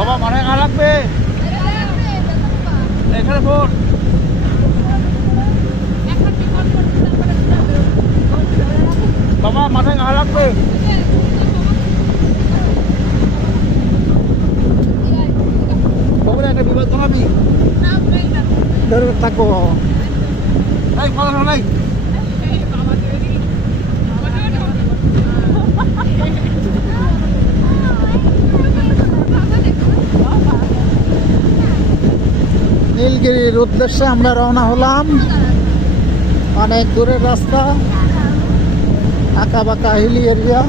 বাবা মাথায় ঘা লাগবে, এখানে ফোন। বাবা মাথায় ঘা লাগবে। একটা বিপদ জানাবি ধরে থাকো। এই কথা নাই নীলগিরির উদ্দেশ্যে আমরা রওনা হলাম। অনেক দূরের রাস্তা, আঁকা বাঁকা হিলি এরিয়া।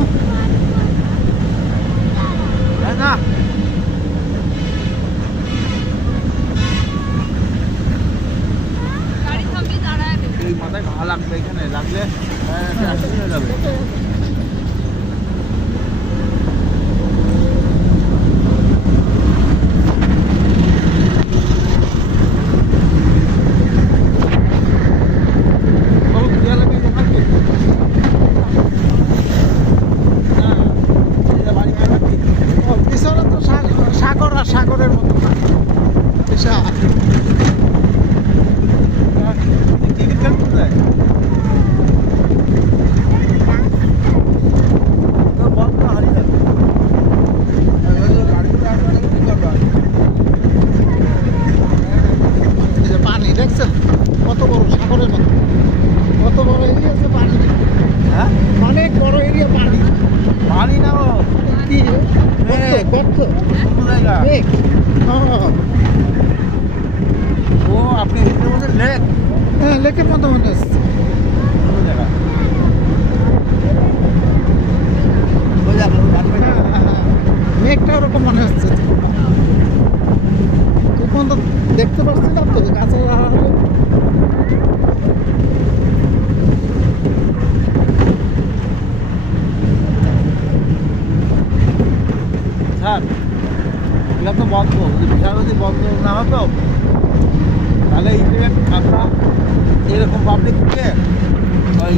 মাথায় ঘা লাগবে, এখানে লাগলে হয়ে যাবে। পিছনে তো সাগর আর সাগরের মতো বিশাল। টিকিট কেন যায় পানি দেখছেন কত বড় সাগরের মতো, কত বড় এরিয়া আছে পানি। হ্যাঁ অনেক বড় এরিয়া পানি। পানি না কি ও আপনি লেক, হ্যাঁ লেকের মতো মনে হচ্ছে। মেঘটা ওরকম মনে হচ্ছে, তখন তো দেখতে পাচ্ছি না তো গাছ। স্যার এগুলো তো বন্ধ, বিশাল যদি বন্ধ না হতো তাহলে এই আমরা এরকম পাবলিককে ওই